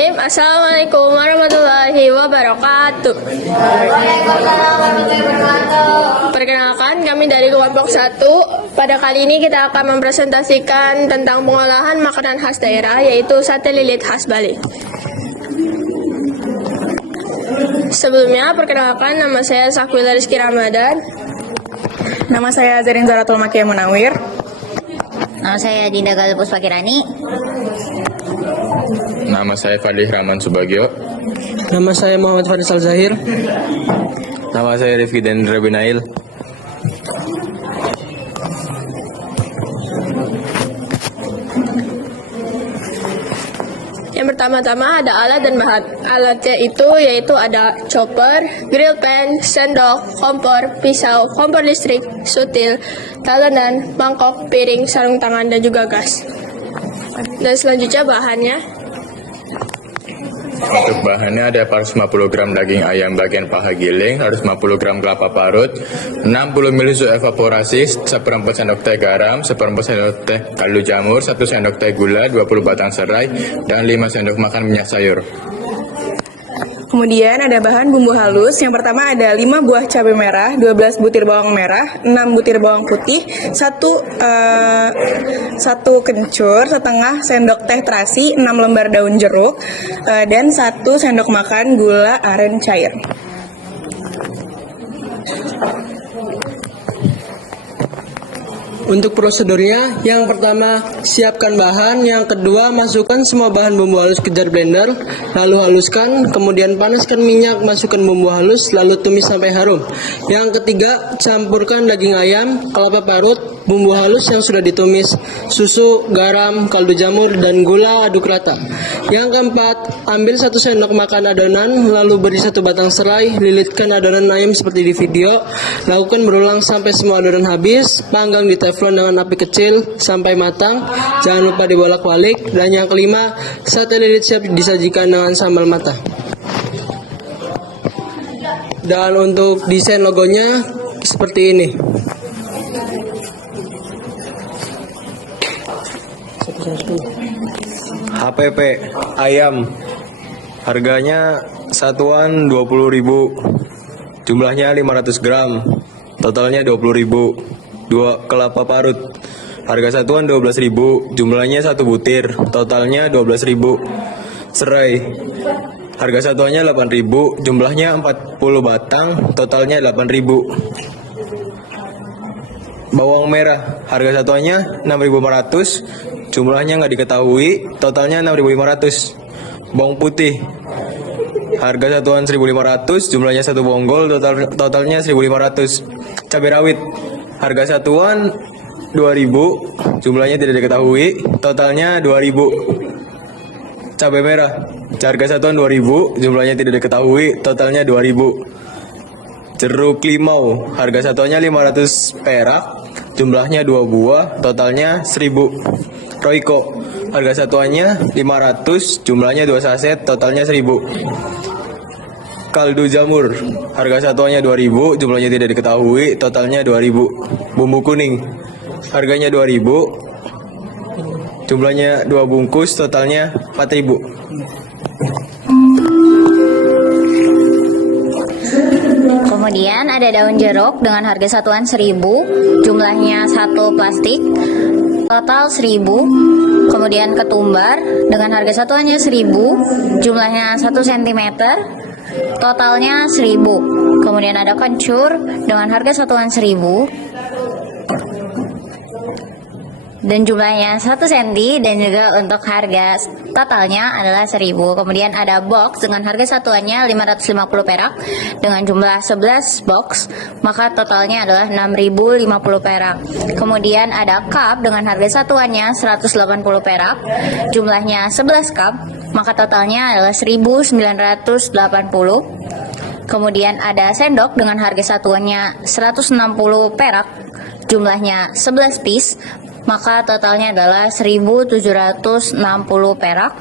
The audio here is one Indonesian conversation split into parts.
Bismillahirrahmanirrahim. Assalamualaikum warahmatullahi wabarakatuh. Perkenalkan, kami dari kelompok 1. Pada kali ini kita akan mempresentasikan tentang pengolahan makanan khas daerah, yaitu sate lilit khas Bali. Sebelumnya, perkenalkan, nama saya Sakwila Rizky Ramadan. Nama saya Zarin Zaratul Makia Munawir. Nama saya Dinda Galpus Pakirani. Nama saya Fadli Rahman Subagio. Nama saya Muhammad Farisal Zahir. Nama saya Rifki Dendra Binail. Yang pertama-tama ada alat dan bahan. Alatnya yaitu ada chopper, grill pan, sendok, kompor, pisau, kompor listrik, sutil, talenan, mangkok, piring, sarung tangan, dan juga gas. Dan selanjutnya bahannya. Untuk bahannya ada 450 gram daging ayam bagian paha giling, 150 gram kelapa parut, 60 ml susu evaporasi, 1/4 sendok teh garam, 1/4 sendok teh kaldu jamur, 1 sendok teh gula, 20 batang serai, dan 5 sendok makan minyak sayur. Kemudian ada bahan bumbu halus. Yang pertama ada 5 buah cabai merah, 12 butir bawang merah, 6 butir bawang putih, 1 kencur, setengah sendok teh terasi, 6 lembar daun jeruk, dan 1 sendok makan gula aren cair. Untuk prosedurnya, yang pertama siapkan bahan, yang kedua masukkan semua bahan bumbu halus ke jar blender, lalu haluskan, kemudian panaskan minyak, masukkan bumbu halus, lalu tumis sampai harum. Yang ketiga, campurkan daging ayam, kelapa parut, bumbu halus yang sudah ditumis, susu, garam, kaldu jamur, dan gula aduk rata. Yang keempat, ambil 1 sendok makan adonan, lalu beri 1 batang serai, lilitkan adonan ayam seperti di video, lakukan berulang sampai semua adonan habis, panggang di teflon dengan api kecil sampai matang, jangan lupa dibolak-balik. Dan yang kelima, sate lilit siap disajikan dengan sambal mata. Dan untuk desain logonya seperti ini. HPP ayam, harganya satuan 20.000, jumlahnya 500 gram, totalnya 20.000. 2 kelapa parut, harga satuan 12.000, jumlahnya 1 butir, totalnya 12.000. Serai, harga satuannya 8.000, jumlahnya 40 batang, totalnya 8.000. Bawang merah, harga satuannya 6.500, jumlahnya nggak diketahui, totalnya 6.500. Bawang putih, harga satuan 1.500, jumlahnya 1 bonggol, totalnya 1.500. Cabai rawit, harga satuan 2.000, jumlahnya tidak diketahui, totalnya 2.000. Cabai merah, harga satuan 2.000, jumlahnya tidak diketahui, totalnya 2.000. Jeruk limau, harga satuannya 500 perak, jumlahnya 2 buah, totalnya 1.000. Royco, harga satuannya 500, jumlahnya 2 saset, totalnya 1.000. Kaldu jamur, harga satuannya 2.000, jumlahnya tidak diketahui, totalnya 2.000. Bumbu kuning, harganya 2.000, jumlahnya 2 bungkus, totalnya 4.000. Kemudian ada daun jeruk dengan harga satuan 1.000, jumlahnya 1 plastik, total 1.000. Kemudian ketumbar dengan harga satuannya 1.000, jumlahnya 1 cm, totalnya 1.000. Kemudian ada kencur dengan harga satuan 1.000 dan jumlahnya 1 cm, dan juga untuk harga totalnya adalah 1.000. Kemudian ada box dengan harga satuannya 550 perak dengan jumlah 11 box, maka totalnya adalah 6.050 perak. Kemudian ada cup dengan harga satuannya 180 perak, jumlahnya 11 cup, maka totalnya adalah 1.980. Kemudian ada sendok dengan harga satuannya 160 perak, jumlahnya 11 piece, maka totalnya adalah 1.760 perak.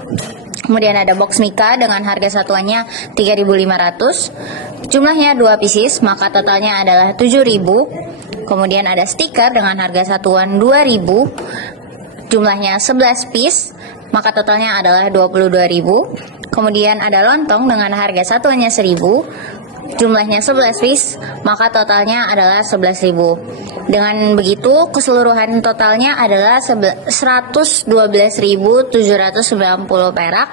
Kemudian ada box mika dengan harga satuannya 3.500, jumlahnya 2 pieces, maka totalnya adalah 7.000. Kemudian ada stiker dengan harga satuan 2.000, jumlahnya 11 piece, maka totalnya adalah 22.000. Kemudian ada lontong dengan harga satuannya 1.000, jumlahnya 11 piece, maka totalnya adalah 11.000. Dengan begitu, keseluruhan totalnya adalah 112.790 perak.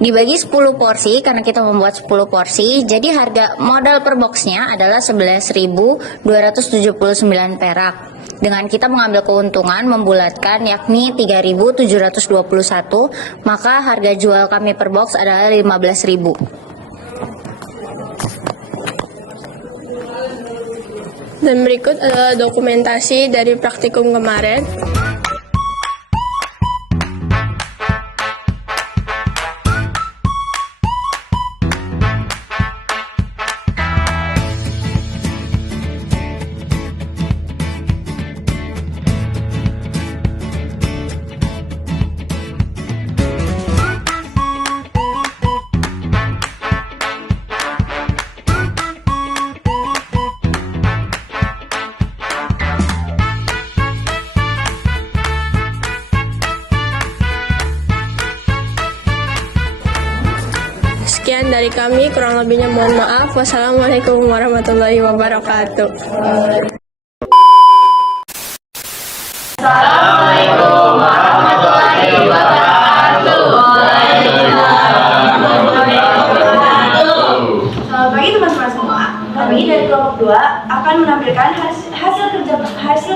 Dibagi 10 porsi, karena kita membuat 10 porsi, jadi harga modal per boxnya adalah 11.279 perak. Dengan kita mengambil keuntungan membulatkan yakni 3.721, maka harga jual kami per box adalah 15.000. Dan berikut adalah dokumentasi dari praktikum kemarin. Sekian dari kami, kurang lebihnya mohon maaf. Wassalamualaikum warahmatullahi wabarakatuh. Selamat pagi teman-teman semua. Kami dari kelompok 2 akan menampilkan hasil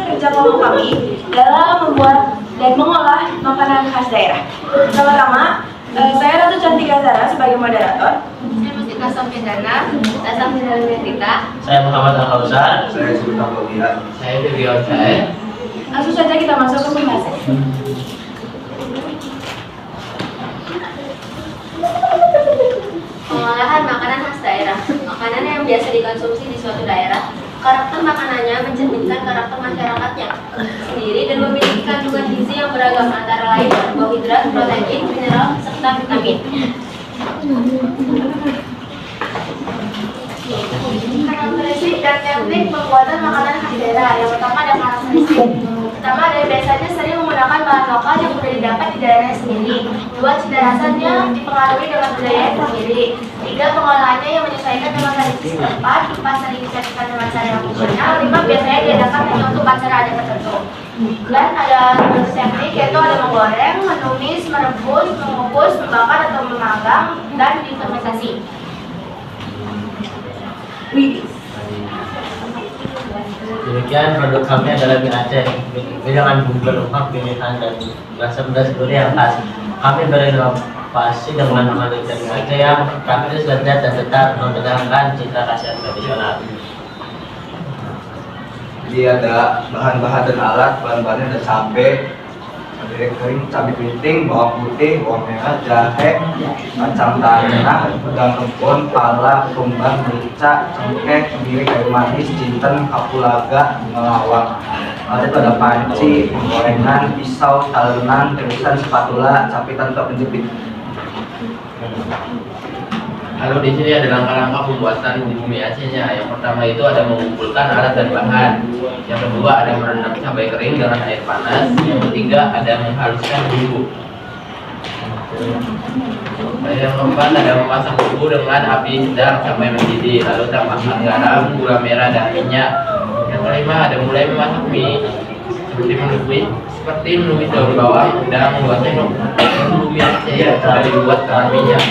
kerja kelompok kami dalam membuat dan mengolah makanan khas daerah. Pertama-tama, saya Ratu Cantika Zara sebagai moderator. Saya Mustika Sofyandana, Tasam Metrita. Saya Muhammad Al-Kausar. Saya Sultan Bogia. Saya Firdaus Said. Langsung saja kita masuk ke pembahasan. Pengolahan makanan khas daerah. Makanan yang biasa dikonsumsi di suatu daerah. Karakter makanannya mencerminkan karakter masyarakatnya sendiri dan memiliki kandungan gizi yang beragam antara lain karbohidrat, protein, mineral, serta vitamin. Karakteristik dan teknik pembuatan makanan khas daerah. Yang pertama ada karakteristik. Pertama ada biasanya sering menggunakan bahan lokal yang mudah didapat di daerahnya sendiri. Dua, cita rasanya dipengaruhi dengan budaya yang sendiri. Tiga, pengolahannya yang menyesuaikan dengan tradisi setempat. Empat, sering disajikan dengan cara yang umumnya. Lima, biasanya diadakan hanya untuk acara adat tertentu. Dan ada teknik yaitu ada menggoreng, menumis, merebus, mengukus, membakar atau memanggang, dan difermentasi. Demikian produk kami adalah mie Aceh. Mie dengan bumbu lengkap, pilihan dan rasa pedas gurih yang khas. Kami berinovasi dengan mengandung daging Aceh yang praktis, lezat dan tetap mempertahankan cita rasa tradisional. Jadi ada bahan-bahan dan alat, bahan-bahannya ada cabai, cabai kering, cabai keriting, bawang putih, bawang merah, jahe, kacang tanah, udang rebon, pala, tumbang, merica, cengkeh, kemiri, kayu manis, jinten, kapulaga, melawang. Ada itu ada panci, penggorengan, pisau, talenan, terusan, spatula, capitan untuk penjepit. Lalu di sini ada langkah-langkah pembuatan bumbu mie Acehnya. Yang pertama itu ada mengumpulkan alat dan bahan. Yang kedua ada merendam cabai kering dengan air panas. Yang ketiga ada menghaluskan bumbu. Yang keempat ada memasak bumbu dengan api sedang sampai mendidih. Lalu tambahkan garam, gula merah dan minyak. Yang kelima ada mulai memasak mie seperti menumis daun bawang dan membuat sendok bumbu mie Aceh yang sudah dibuat dengan minyak.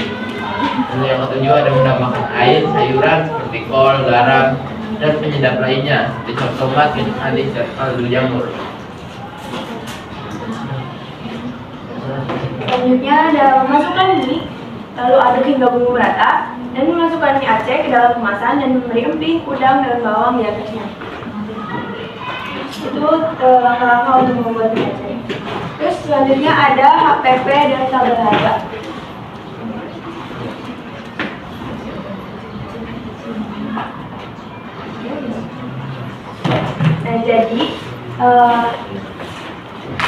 Dan yang ketujuh ada menambahkan air, sayuran seperti kol, garam, dan penyedap lainnya seperti saus tomat, kecap manis, dan kaldu jamur. Selanjutnya ada memasukkan mie, lalu aduk hingga bumbu merata, dan memasukkan mie Aceh ke dalam kemasan dan memberi emping, udang, dan bawang di atasnya. Itu langkah-langkah untuk membuat mie Aceh. Terus selanjutnya ada HPP dan tabel harga. Nah, jadi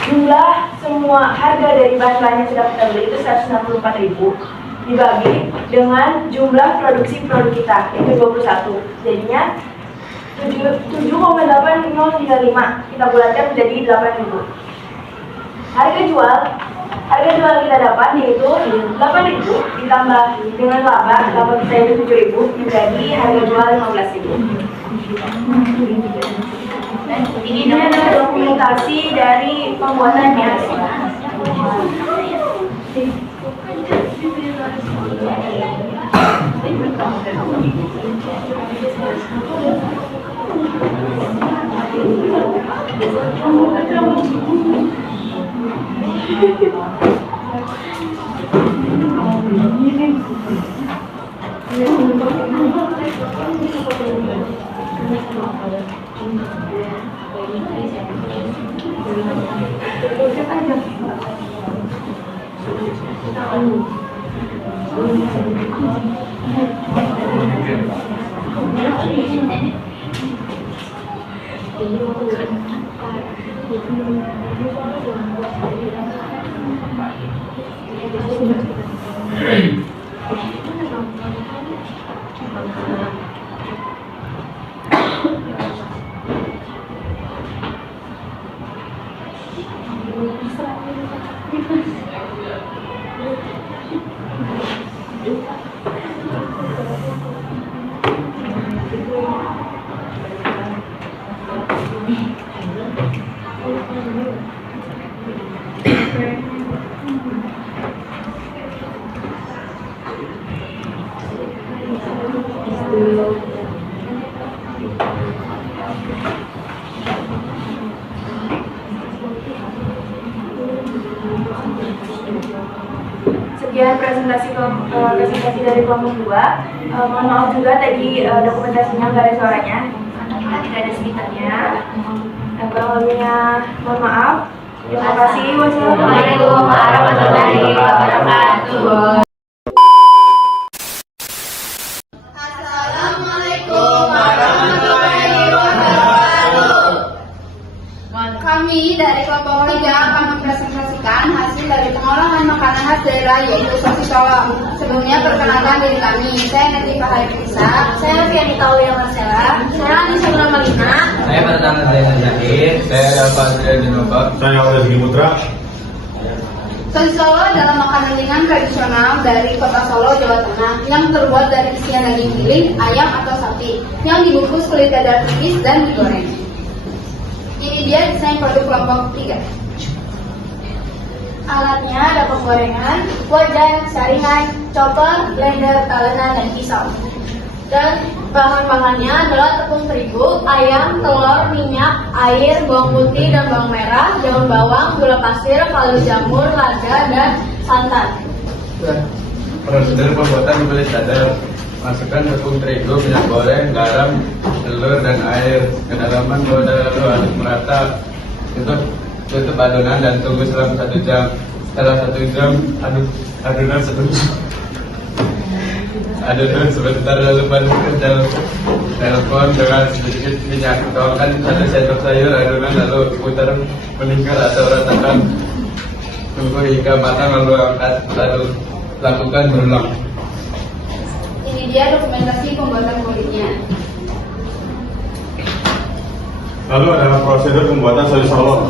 jumlah semua harga dari bahan-bahan yang sudah kita beli itu 164.000 dibagi dengan jumlah produksi produk kita yaitu 21. Jadinya 7,8035 kita bulatkan menjadi 8.000. Harga jual Harga jual kita dapat yaitu 8.000 ditambah dengan laba kita itu 7.000 menjadi harga jual 15.000. Ini adalah dokumentasi dari pembuatannya. Sekian presentasi dari kelompok 2. Mohon maaf juga tadi dokumentasinya nggak ada suaranya karena kita tidak ada speakernya. Kurang lebihnya mohon maaf. Terima kasih. Wassalamualaikum warahmatullahi wabarakatuh. Kami dari kelompok 3 akan mempresentasikan hasil dari pengolahan makanan khas daerah yaitu sosis Solo. Sebelumnya perkenalkan diri kami, saya Natifah Haifisa, saya Fianita Uya Marcella, saya Anissa Nuramalina, Saya Pertama Zainal Zahir. Saya Rafa Dinova. Saya Oleh Putra. Sosis Solo adalah makanan ringan tradisional dari kota Solo, Jawa Tengah yang terbuat dari isian daging giling, ayam atau sapi yang dibungkus kulit dadar tipis dan digoreng. Ini dia desain produk kelompok 3. Alatnya ada penggorengan, wajan, saringan, chopper, blender, talenan, dan pisau. Dan bahan-bahannya adalah tepung terigu, ayam, telur, minyak, air, bawang putih dan bawang merah, daun bawang, gula pasir, kaldu jamur, lada, dan santan. Prosedur pembuatan kulit dadar. Masukkan tepung terigu, minyak goreng, garam, telur, dan air. Kedalaman bawa lalu aduk merata. Tutup adonan dan tunggu selama 1 jam. Setelah 1 jam, adonan sebentar lalu panaskan telepon dengan sedikit minyak. Tuangkan 1 sendok sayur adonan lalu putar meninggal atau ratakan. Tunggu hingga matang lalu angkat, lalu lakukan berulang. Ini dia dokumentasi pembuatan kulitnya. Lalu adalah prosedur pembuatan sosis Solo.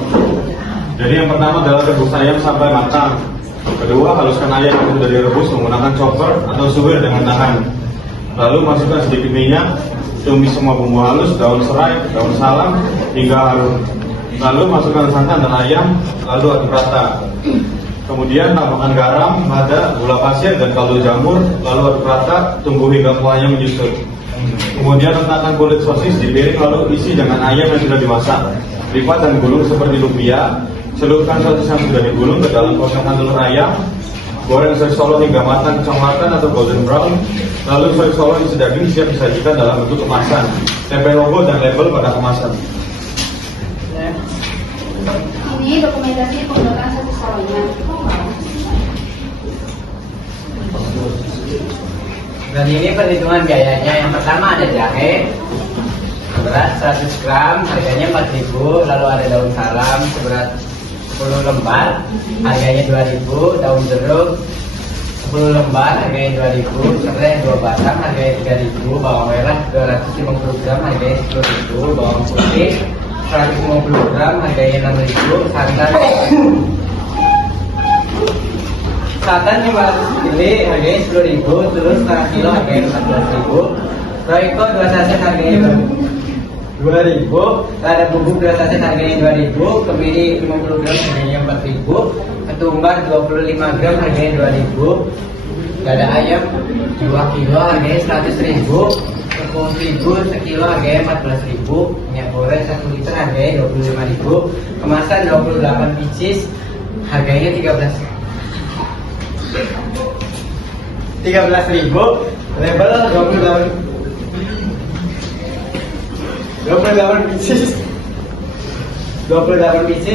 Jadi yang pertama adalah rebus ayam sampai matang. Kedua, haluskan ayam yang sudah direbus menggunakan chopper atau suwir dengan tangan. Lalu masukkan sedikit minyak, tumis semua bumbu halus, daun serai, daun salam hingga harum. Lalu masukkan santan dan ayam, lalu aduk rata. Kemudian tambahkan garam, lada, gula pasir, dan kaldu jamur, lalu aduk rata, tunggu hingga kuahnya menyusut. Kemudian letakkan kulit sosis di piring, lalu isi dengan ayam yang sudah dimasak. Lipat dan gulung seperti lumpia. Celupkan sosis yang sudah digulung ke dalam potongan telur ayam. Goreng sosis Solo hingga matang kecoklatan atau golden brown. Lalu sosis Solo isi daging siap disajikan dalam bentuk kemasan. Tempel logo dan label pada kemasan. Ini dokumentasi pembuatan sosis Solo-nya. Dan ini perhitungan biayanya. Yang pertama ada jahe seberat 100 gram, harganya 4.000. Lalu ada daun salam seberat 10 lembar, harganya 2.000. Daun jeruk 10 lembar, harganya 2.000. Serai 2 batang, harganya 3.000. Bawang merah 250 gram, harganya 10.000. Bawang putih 150 gram, harganya 6.000. Santan Selatan 500 ml harganya 10.000, terus setengah kilo harganya 14.000. Royco 2 saset harganya 2.000, lada bubuk 2 saset harganya 2.000, kemiri 50 gram harganya 4.000, ketumbar 25 gram harganya 2.000, lada ayam 2 kilo harganya 100.000, tepung terigu sekilo harganya 14.000, minyak goreng 1 liter harganya 25.000, kemasan 28 pieces harganya 13.000, label 28 pieces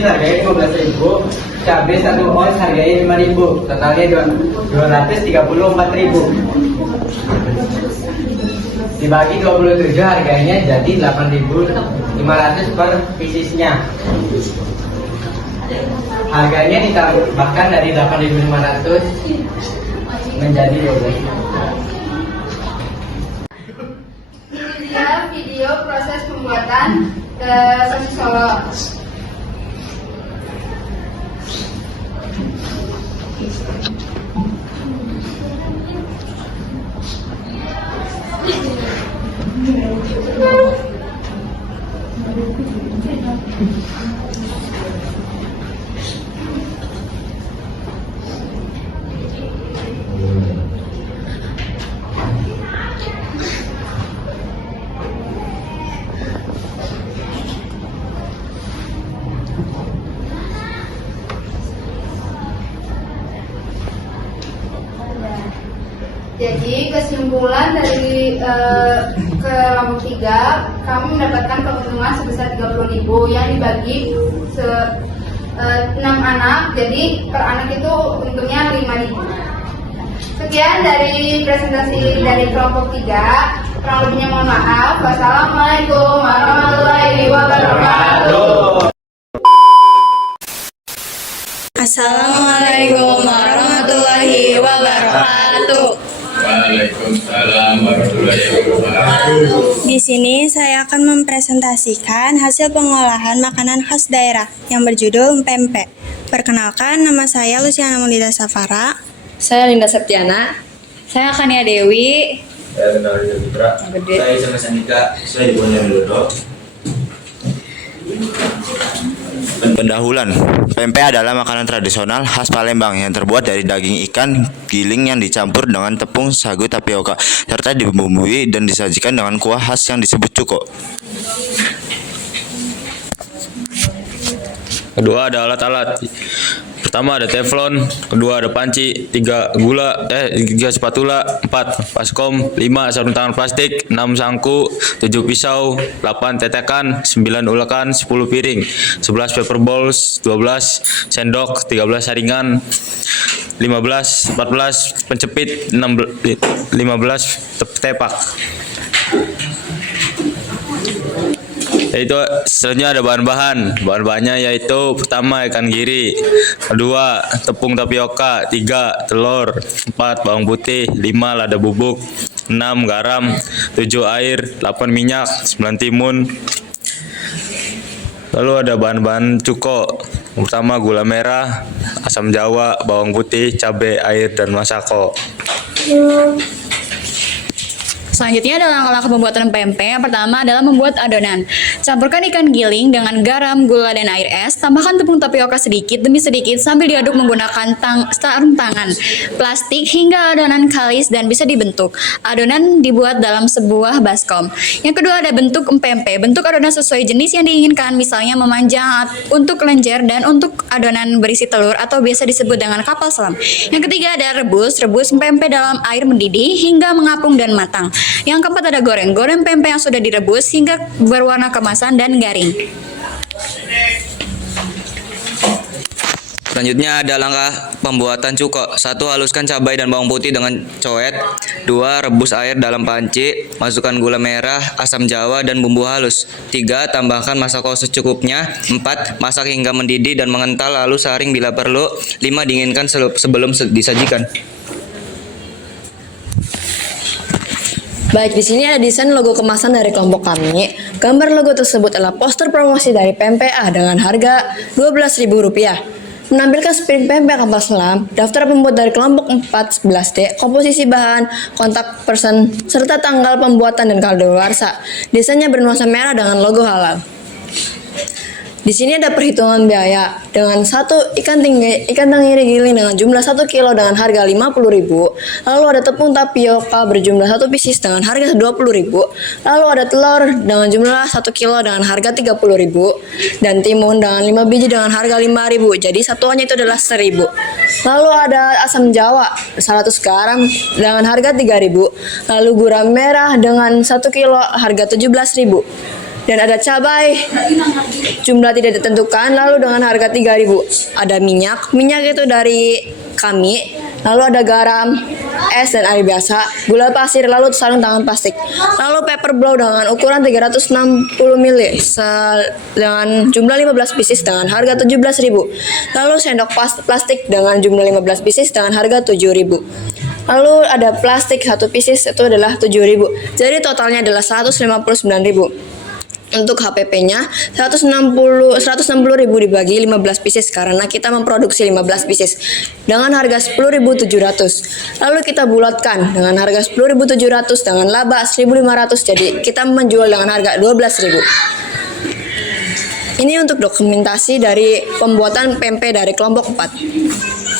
harganya 15.000, cabai 1 ons harganya 5.000, totalnya 234.000. Dibagi 27 harganya jadi 8.500 per piecesnya. Harganya ditambahkan dari 8.500 menjadi 12. Ini dia video proses pembuatan sosis Solo. Jadi kesimpulan dari kelompok 3, kamu mendapatkan keuntungan sebesar 30.000 yang dibagi 6 anak, jadi per anak itu untungnya 5.000. Sekian dari presentasi dari kelompok 3. Kurang lebihnya mohon maaf. Wassalamualaikum warahmatullahi wabarakatuh. Assalamualaikum warahmatullahi wabarakatuh. Waalaikumsalam warahmatullahi wabarakatuh. Di sini saya akan mempresentasikan hasil pengolahan makanan khas daerah yang berjudul pempek. Perkenalkan, nama saya Luciana Melida Safara. Saya Linda Septiana. Saya Kania Dewi. Saya Renal Putra. Saya Isma Sandika. Saya Ibunya Widodo. Pendahuluan, pempek adalah makanan tradisional khas Palembang yang terbuat dari daging ikan giling yang dicampur dengan tepung sagu tapioka serta dibumbui dan disajikan dengan kuah khas yang disebut cuko. Kedua ada alat-alat. Pertama ada teflon, kedua ada panci, 3 spatula, 4 baskom, 5 sarung tangan plastik, 6 sangku, 7 pisau, 8 tetekan, 9 ulekan, 10 piring, 11 paper bowls, 12 sendok, 13 saringan, 14 pencepit, 15 tepak. Itu selanjutnya ada bahan-bahannya yaitu pertama ikan giri, kedua tepung tapioka, 3 telur, 4 bawang putih, 5 lada bubuk, 6 garam, 7 air, 8 minyak, 9 timun. Lalu ada bahan-bahan cuko, pertama gula merah, asam jawa, bawang putih, cabai, air, dan masako. Selanjutnya adalah langkah-langkah pembuatan pempek. Yang pertama adalah membuat adonan. Campurkan ikan giling dengan garam, gula, dan air es. Tambahkan tepung tapioka sedikit demi sedikit sambil diaduk menggunakan sarung tangan plastik hingga adonan kalis dan bisa dibentuk. Adonan dibuat dalam sebuah baskom. Yang kedua ada bentuk pempek. Bentuk adonan sesuai jenis yang diinginkan, misalnya memanjang untuk lenjer dan untuk adonan berisi telur atau biasa disebut dengan kapal selam. Yang ketiga ada rebus. Rebus pempek dalam air mendidih hingga mengapung dan matang. Yang keempat ada goreng. Goreng pempek yang sudah direbus hingga berwarna kemasan dan garing. Selanjutnya ada langkah pembuatan cuko. 1. Haluskan cabai dan bawang putih dengan coet. 2. Rebus air dalam panci. Masukkan gula merah, asam jawa, dan bumbu halus. 3. Tambahkan masako secukupnya. 4. Masak hingga mendidih dan mengental lalu saring bila perlu. 5. Dinginkan sebelum disajikan. Baik, di sini ada desain logo kemasan dari kelompok kami. Gambar logo tersebut adalah poster promosi dari Pempek A dengan harga Rp12.000. Menampilkan spring pempek kapal selam, daftar pembuat dari kelompok 4 11D, komposisi bahan, kontak person, serta tanggal pembuatan dan kadaluarsa. Desainnya bernuansa merah dengan logo halal. Di sini ada perhitungan biaya dengan satu ikan tenggiri giling dengan jumlah 1 kilo dengan harga 50.000. Lalu ada tepung tapioka berjumlah 1 pieces dengan harga 20.000. Lalu ada telur dengan jumlah 1 kilo dengan harga 30.000 dan timun dengan 5 biji dengan harga 5.000. Jadi satuannya itu adalah 1.000. Lalu ada asam jawa 100 garam dengan harga 3.000. Lalu gula merah dengan 1 kilo harga 17.000. Dan ada cabai, jumlah tidak ditentukan, lalu dengan harga 3.000. Ada minyak itu dari kami, lalu ada garam, es dan air biasa, gula pasir, lalu sarung tangan plastik. Lalu paper blow dengan ukuran 360 ml dengan jumlah 15 pieces dengan harga 17.000. Lalu sendok plastik dengan jumlah 15 pieces dengan harga 7.000. Lalu ada plastik 1 pieces itu adalah 7.000. Jadi totalnya adalah 159.000. Untuk HPP-nya 160.000 dibagi 15 pieces karena kita memproduksi 15 pieces dengan harga 10.700. Lalu kita bulatkan dengan harga 10.700 dengan laba 1.500, jadi kita menjual dengan harga 12.000. Ini untuk dokumentasi dari pembuatan pempek dari kelompok 4.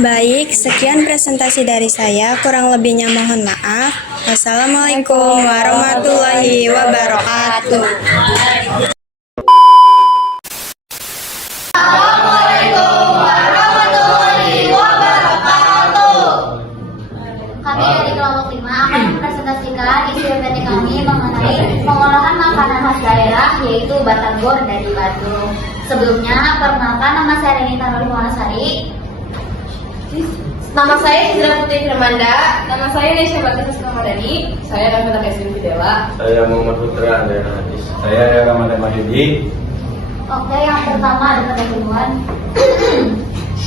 Baik, sekian presentasi dari saya. Kurang lebihnya mohon maaf. Wassalamualaikum warahmatullahi wabarakatuh. Kami dari kelompok 5 akan mempresentasikan isi PPT kami mengenai pengolahan makanan khas daerah, yaitu batagor dari Bandung. Sebelumnya, perkenalkan, nama saya Renita Nurmanasari. Nama saya Hijrah Putri Firmanda. Nama saya Nesya Batis Ramadhani. Saya Raffi Takeswin Fidela. Saya Muhammad Putra dari Hadis. Saya Ramadan Mahidi. Oke, yang pertama ada pendahuluan.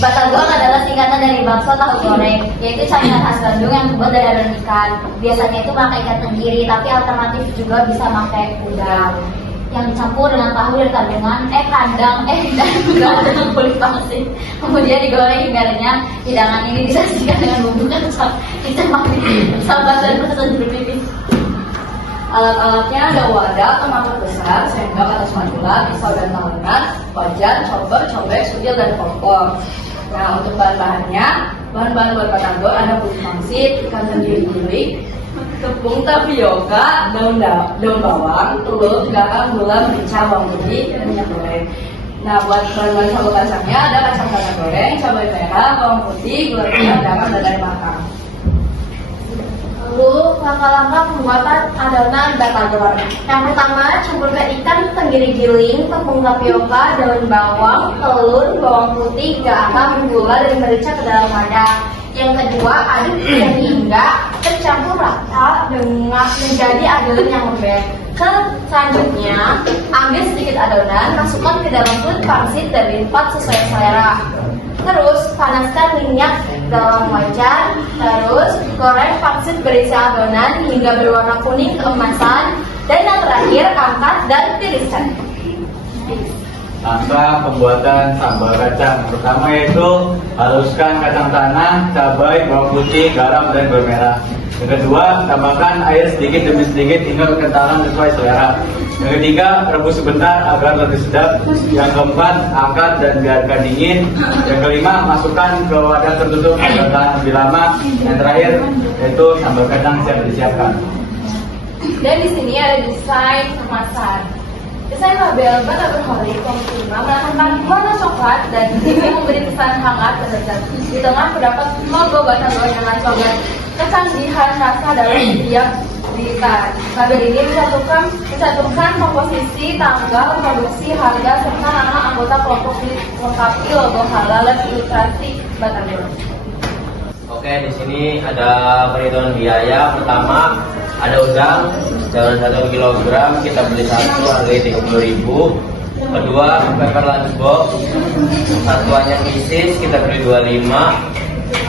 Batagor adalah singkatan dari bakso tahu goreng, yaitu camilan khas Bandung yang terbuat dari adonan ikan. Biasanya itu pakai ikan tenggiri, tapi alternatif juga bisa pakai udang yang dicampur dengan tahu dari kandang dan juga dengan kulit pangsit. Kemudian digoreng hingga renyah. Hidangan ini disajikan dengan bumbu kacang, kicap, sambal dan rasa jeruk nipis. Alat-alatnya ada wadah, tomato besar, sendok atau spatula, pisau dan tangan, wajan, chopper, cobek, sutil, dan kompor. Nah, untuk bahan-bahannya, bahan-bahan buat batagor ada kulit pangsit, ikan tenggiri giling, tepung tapioka, daun bawang, telur, garam, gula, merica, bawang putih, dan minyak goreng. Nah, buat bahan-bahan sambal kacangnya ada kacang tanah goreng, cabai merah, bawang putih, gula merah, garam, dan air makan. Lalu, langkah-langkah pembuatan adonan batagor. Yang pertama, campurkan ikan tenggiri giling, tepung tapioka, daun bawang, telur, bawang putih, garam, gula, dan merica ke dalam wadah. Yang kedua, aduk hingga tercampur rata dengan menjadi adonan yang lembek. Selanjutnya, ambil sedikit adonan, masukkan ke dalam kulit pangsit dan lipat sesuai selera. Terus, panaskan minyak dalam wajan. Terus, goreng pangsit berisi adonan hingga berwarna kuning keemasan. Dan yang terakhir, angkat dan tiriskan. Langkah pembuatan sambal kacang. Pertama yaitu haluskan kacang tanah, cabai, bawang putih, garam, dan gula merah. Yang kedua, tambahkan air sedikit demi sedikit hingga kekentalan sesuai selera. Yang ketiga, rebus sebentar agar lebih sedap. Yang keempat, angkat dan biarkan dingin. Yang kelima, masukkan ke wadah tertutup agar tahan lebih lama. Yang terakhir, yaitu sambal kacang siap disiapkan. Dan di sini ada desain kemasan. Desain label batagor Holik Komisi 5 menampilkan warna coklat dan ini memberi kesan hangat dan lezat. Di tengah terdapat logo batagor dengan slogan kecanggihan rasa dalam setiap liter. Label ini mencantumkan komposisi, tanggal, produksi, harga, serta nama anggota kelompok melengkapi logo halal dan ilustrasi batagor. Oke, di sini ada perhitungan biaya. Pertama, ada udang dalam 1 kg, kita beli satu harganya 30.000. Kedua, pepper lunchbox satuannya pieces, kita beli 25,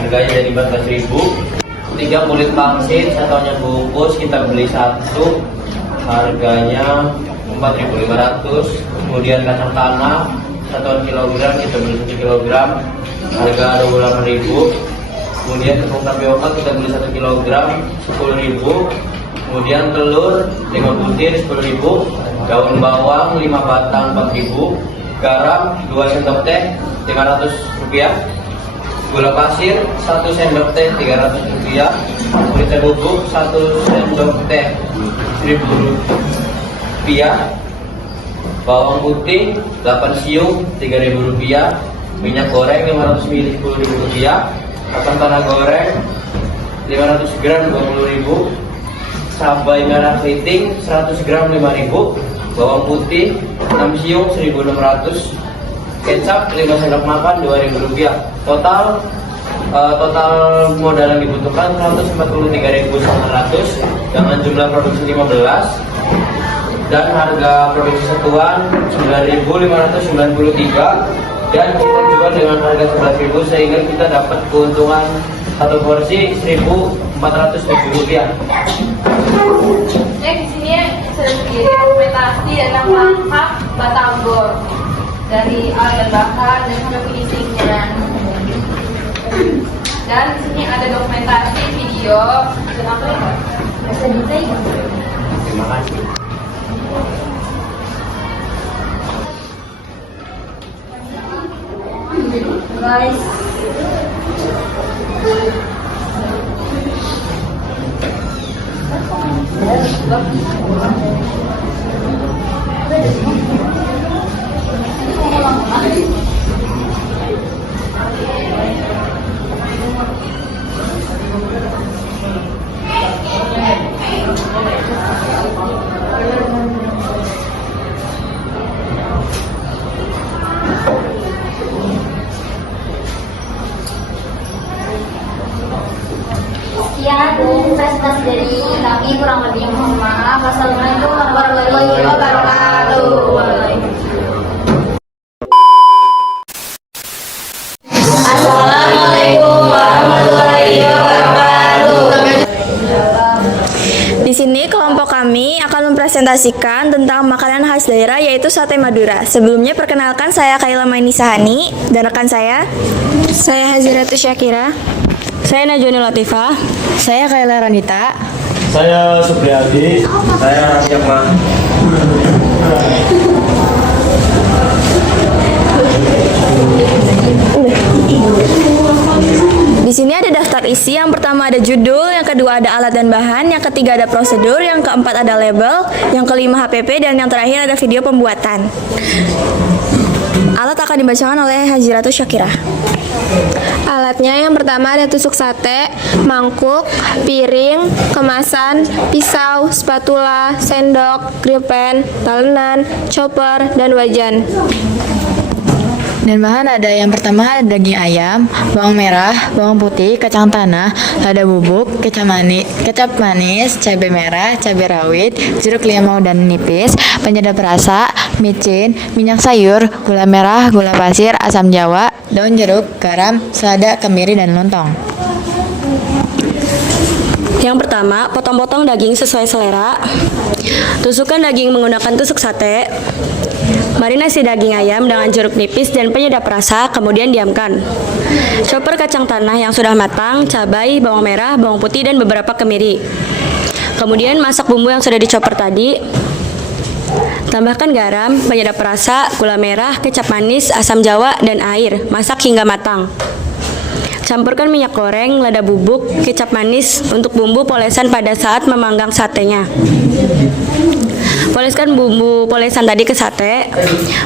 harganya jadi 14.000. Ketiga, kulit pangsit satuannya bungkus, kita beli satu, harganya 4.500. Kemudian kacang tanah satuan kilogram, kita beli 1 kg, harga 28.000. Kemudian tepung tapioka kita beli 1 kg, 10.000. Kemudian telur 5 butir 10.000, daun bawang 5 batang 4.000, garam 2 sendok teh 500 rupiah, gula pasir 1 sendok teh 300 rupiah, merica bubuk 1 sendok teh 1.000 rupiah, bawang putih 8 siung 3.000 rupiah, minyak goreng 500 ml 10.000 rupiah, kacang tanah goreng 500 gram 20.000, cabai merah keriting 100 gram 5.000, bawang putih 6 siung 1.600, kecap 5 sendok makan 2.000 rupiah. Total modal yang dibutuhkan 143.900 dengan jumlah produksi 15 dan harga produksi satuan 9.593 dan kita jual dengan harga 11.000 sehingga kita dapat keuntungan satu porsi 1.407 rupiah. Di sini sudah sendiri dokumentasi tentang langkah batagor dari awal dan bahan dan sampai finishingnya. Dan di sini ada dokumentasi video dan apa ya? Bisa detail. Terima kasih. Guys. Sekian tes dari kami, kurang lebih mohon maaf. Wassalamualaikum warahmatullahi wabarakatuh. Assalamualaikum warahmatullahi wabarakatuh. Di sini kelompok kami akan mempresentasikan tentang makanan khas daerah yaitu sate Madura. Sebelumnya perkenalkan, saya Kaila Mainisahani dan rekan saya Haziratus Syakira. Saya Najoni Latifah. Saya Kaila Ranita. Saya Supriyadi. Saya Rasyakma. Di sini ada daftar isi. Yang pertama ada judul, yang kedua ada alat dan bahan, yang ketiga ada prosedur, yang keempat ada label, yang kelima HPP, dan yang terakhir ada video pembuatan. Alat akan dibacakan oleh Haziratus Syakira. Alatnya yang pertama ada tusuk sate, mangkuk, piring, kemasan, pisau, spatula, sendok, grill pan, talenan, chopper, dan wajan. Dan bahan ada yang pertama ada daging ayam, bawang merah, bawang putih, kacang tanah, lada bubuk, kecap manis, cabai merah, cabai rawit, jeruk limau dan nipis, penyedap rasa, micin, minyak sayur, gula merah, gula pasir, asam jawa, daun jeruk, garam, selada, kemiri, dan lontong. Yang pertama, potong-potong daging sesuai selera. Tusukkan daging menggunakan tusuk sate. Marinasi daging ayam dengan jeruk nipis dan penyedap rasa, kemudian diamkan. Chopper kacang tanah yang sudah matang, cabai, bawang merah, bawang putih, dan beberapa kemiri. Kemudian masak bumbu yang sudah dichopper tadi. Tambahkan garam, penyedap rasa, gula merah, kecap manis, asam jawa, dan air. Masak hingga matang. Campurkan minyak goreng, lada bubuk, kecap manis untuk bumbu polesan pada saat memanggang satenya. Poleskan bumbu polesan tadi ke sate,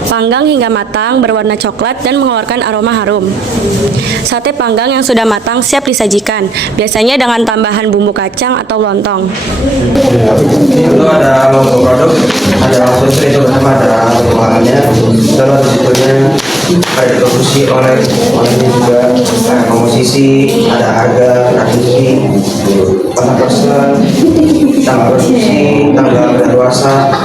panggang hingga matang, berwarna coklat dan mengeluarkan aroma harum. Sate panggang yang sudah matang siap disajikan, biasanya dengan tambahan bumbu kacang atau lontong. Itu ada logo produk, ada aksesoris itu pertama ada bahannya, lalu disitunya kayak diproduksi olehnya juga komposisi, ada harga, tradisi, pasar person, tanggal produksi, tanggal kadaluarsa.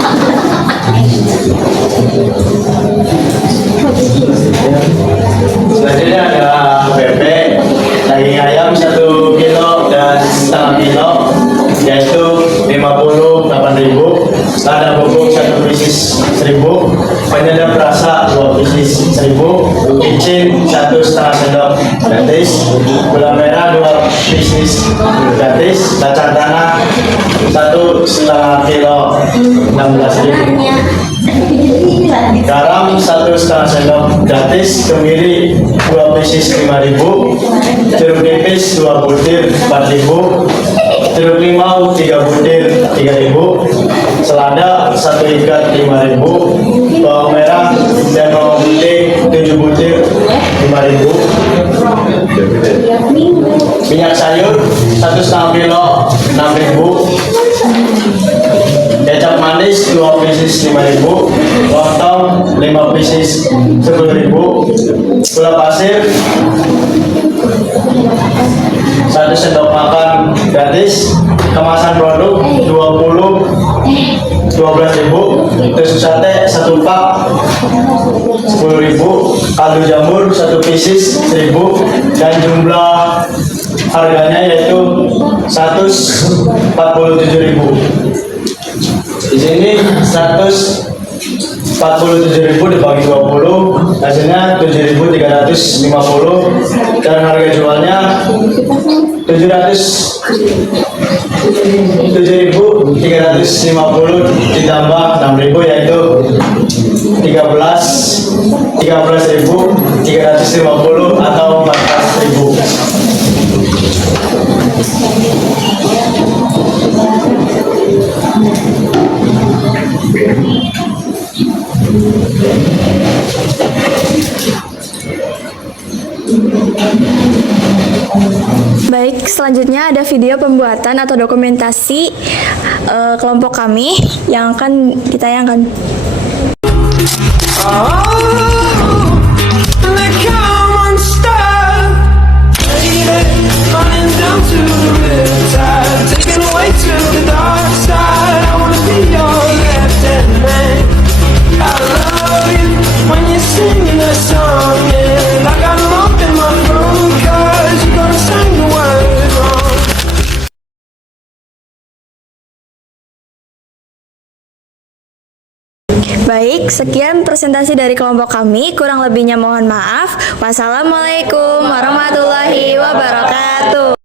Selanjutnya ada HPP, daging ayam 1 kilo dan setengah kilo, yaitu 58.000, lada bubuk 1 pieces 1.000, penyedap rasa 2 pieces 1.000, micin 1,5 sendok gratis, gula merah 2 pieces gratis, kacang tanah 1,5 kilo 16.000. Garam 1,5 sendok gratis, kemiri 2 pieces 5.000, jeruk nipis 2 butir 4.000, jeruk limau 3 butir 3.000, selada 1 ikat 5.000, bawang merah dan bawang putih 7 butir 5.000, minyak sayur 1,5 kilo 6.000, kecap manis 2 pieces 5.000, lontong 5 pieces 10.000, gula pasir 1 sendok makan gratis, kemasan produk 12.000, tusuk sate 1 pak 10.000, kaldu jamur 1 pieces 1.000, dan jumlah harganya yaitu 147.000. Di sini 147.000 dibagi 20, hasilnya 7.350, dan harga jualnya 7.350 ditambah 6.000 yaitu 13.000. 13.350 atau 14.000. Baik, selanjutnya ada video pembuatan atau dokumentasi kelompok kami yang akan ditayangkan. Baik, sekian presentasi dari kelompok kami. Kurang lebihnya mohon maaf. Wassalamualaikum warahmatullahi wabarakatuh.